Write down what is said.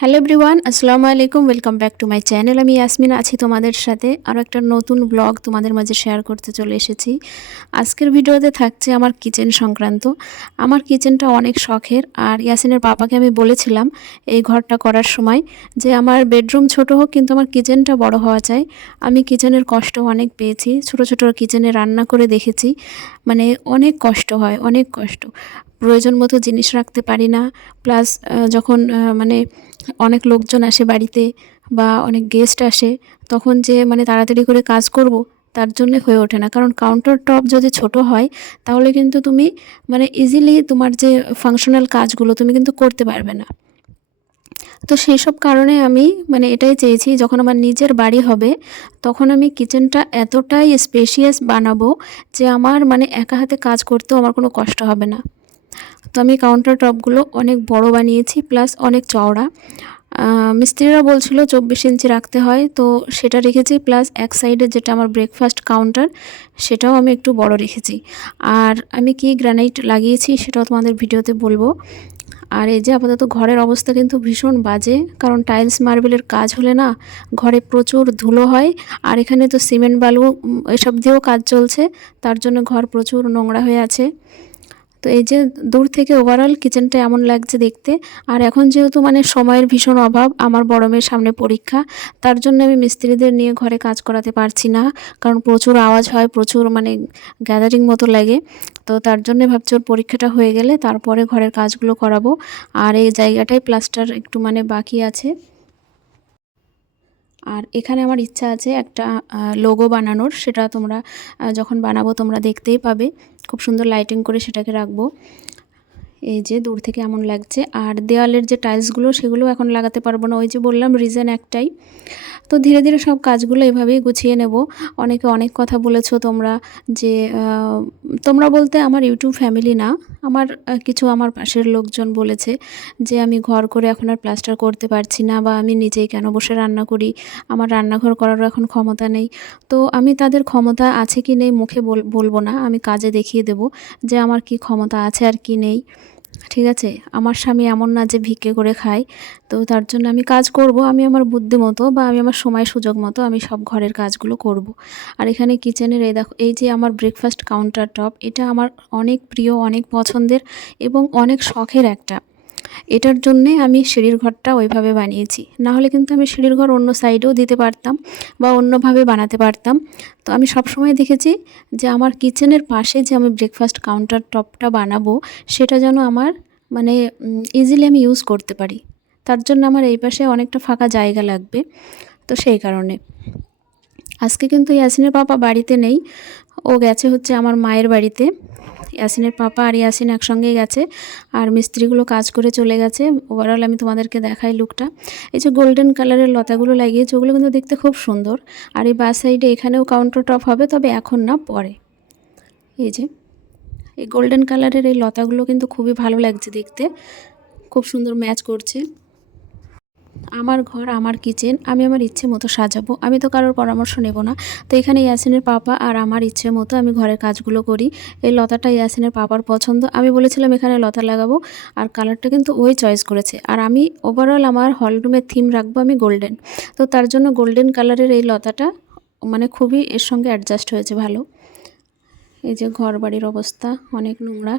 Hello everyone, আসসালামু আলাইকুম। Welcome back to my channel. আমি ইয়াসমিন আছি তোমাদের সাথে আরও একটা নতুন ব্লগ তোমাদের মাঝে শেয়ার করতে চলে এসেছি। আজকের ভিডিওতে থাকছে আমার কিচেন সংক্রান্ত। আমার কিচেনটা অনেক শখের, আর ইয়াসিনের পাপাকে আমি বলেছিলাম এই ঘরটা করার সময় যে আমার বেডরুম ছোট হোক কিন্তু আমার কিচেনটা বড় হওয়া চাই। আমি কিচেনের কষ্ট অনেক পেয়েছি, ছোট ছোট কিচেনে রান্না করে দেখেছি, মানে অনেক কষ্ট হয়, অনেক কষ্ট। প্রয়োজন মতো জিনিস রাখতে পারি না, প্লাস যখন মানে অনেক লোকজন আসে বাড়িতে বা অনেক গেস্ট আসে, তখন যে মানে তাড়াতাড়ি করে কাজ করব তার জন্য হয়ে ওঠে না। কারণ কাউন্টার টপ যদি ছোট হয় তাহলে কিন্তু তুমি মানে ইজিলি তোমার যে ফাংশনাল কাজগুলো তুমি কিন্তু করতে পারবে না। তো সেই সব কারণে আমি মানে এটাই চেয়েছি, যখন আমার নিজের বাড়ি হবে তখন আমি কিচেনটা এতটাই স্পেশিয়াস বানাবো যে আমার মানে একা হাতে কাজ করতেও আমার কোনো কষ্ট হবে না। তো আমি কাউন্টার টপগুলো অনেক বড় বানিয়েছি, প্লাস অনেক চওড়া। মিস্ত্রিরা বলছিল 24 ইঞ্চি রাখতে হয়, তো সেটা রেখেছি। প্লাস এক সাইডে যেটা আমার ব্রেকফাস্ট কাউন্টার সেটাও আমি একটু বড় রেখেছি। আর আমি কি গ্রানাইট লাগিয়েছি সেটাও তোমাদের ভিডিওতে বলবো। আর এই যে আপাতত ঘরের অবস্থা কিন্তু ভীষণ বাজে, কারণ টাইলস মার্বেলের কাজ হলে না ঘরে প্রচুর ধুলো হয়। আর এখানে তো সিমেন্ট বালু এসব দিয়েও কাজ চলছে, তার জন্য ঘর প্রচুর নোংরা হয়ে আছে। তো এই যে দূর থেকে ওভারঅল কিচেনটা এমন লাগছে দেখতে। আর এখন যেহেতু মানে সময়ের ভীষণ অভাব, আমার বড় মেয়ের সামনে পরীক্ষা, তার জন্য আমি মিস্ত্রিদের নিয়ে ঘরে কাজ করাতে পারছি না, কারণ প্রচুর আওয়াজ হয়, প্রচুর মানে গ্যাদারিং মতো লাগে। তো তার জন্য ভাবছি ওর পরীক্ষাটা হয়ে গেলে তারপরে ঘরের কাজগুলো করাবো। আর এই জায়গাটায় প্লাস্টার একটু মানে বাকি আছে। আর এখানে আমার ইচ্ছা আছে একটা লোগো বানানোর, সেটা তোমরা যখন বানাবো তোমরা দেখতেই পাবে। খুব সুন্দর লাইটিং করে সেটাকে রাখবো। এই যে দূর থেকে এমন লাগছে। আর দেওয়ালের যে টাইলসগুলো সেগুলো এখন লাগাতে পারবো না, ওই যে বললাম রিজন একটাই। তো ধীরে ধীরে সব কাজগুলো এভাবেই গুছিয়ে নেব। অনেকে অনেক কথা বলেছো তোমরা, যে তোমরা বলতে আমার ইউটিউব ফ্যামিলি না, আমার কিছু আমার পাশের লোকজন বলেছে যে আমি ঘর করে এখন আর প্লাস্টার করতে পারছি না, বা আমি নিজেই কেন বসে রান্না করি, আমার রান্নাঘর করারও এখন ক্ষমতা নেই। তো আমি তাদের ক্ষমতা আছে কি নেই মুখে বলবো না, আমি কাজে দেখিয়ে দেব যে আমার কি ক্ষমতা আছে আর কি নেই। ঠিক আছে, আমার স্বামী এমন না যে ভিক্ষে করে খায়। তো তার জন্য আমি কাজ করব, আমি আমার বুদ্ধি মতো বা আমি আমার সময় সুযোগ মতো আমি সব ঘরের কাজগুলো করব। আর এখানে কিচেনের এই দেখো, এই যে আমার ব্রেকফাস্ট কাউন্টার টপ, এটা আমার অনেক প্রিয়, অনেক পছন্দের এবং অনেক শখের একটা। এটার জন্যে আমি সিঁড়ির ঘরটা ওইভাবে বানিয়েছি, না হলে কিন্তু আমি সিঁড়ির ঘর অন্য সাইডেও দিতে পারতাম বা অন্যভাবে বানাতে পারতাম। তো আমি সবসময় দেখেছি যে আমার কিচেনের পাশে যে আমি ব্রেকফাস্ট কাউন্টার টপটা বানাবো সেটা যেন আমার মানে ইজিলি আমি ইউজ করতে পারি। তার জন্য আমার এই পাশে অনেকটা ফাঁকা জায়গা লাগবে। তো সেই কারণে আজকে কিন্তু ইয়াসিনের পাপা বাড়িতে নেই, ও গেছে হচ্ছে আমার মায়ের বাড়িতে। ইয়াসিনের পাপা আর ইয়াসিন একসঙ্গেই গেছে, আর মিস্ত্রিগুলো কাজ করে চলে গেছে। ওভারঅল আমি তোমাদেরকে দেখাই লুকটা। এই যে গোল্ডেন কালারের লতাগুলো লাগিয়েছে, ওগুলো কিন্তু দেখতে খুব সুন্দর। আর এই বাস সাইডে এখানেও কাউন্টার টপ হবে, তবে এখন না, পরে। এই যে এই গোল্ডেন কালারের এই লতাগুলো কিন্তু খুবই ভালো লাগছে দেখতে, খুব সুন্দর ম্যাচ করছে। আমার ঘর, আমার কিচেন, আমি আমার ইচ্ছে মতো সাজাবো, আমি তো কারোর পরামর্শ নেব না। তো এখানে ইয়াসিনের পাপা আর আমার ইচ্ছে মতো আমি ঘরের কাজগুলো করি। এই লতাটা ইয়াসিনের পাপার পছন্দ, আমি বলেছিলাম এখানে লতা লাগাবো, আর কালারটা কিন্তু ওই চয়েস করেছে। আর আমি ওভারঅল আমার হলরুমের থিম রাখবো আমি গোল্ডেন, তো তার জন্য গোল্ডেন কালারের এই লতাটা মানে খুবই এর সঙ্গে অ্যাডজাস্ট হয়েছে ভালো। এই যে ঘর বাড়ির অবস্থা অনেক নোংরা।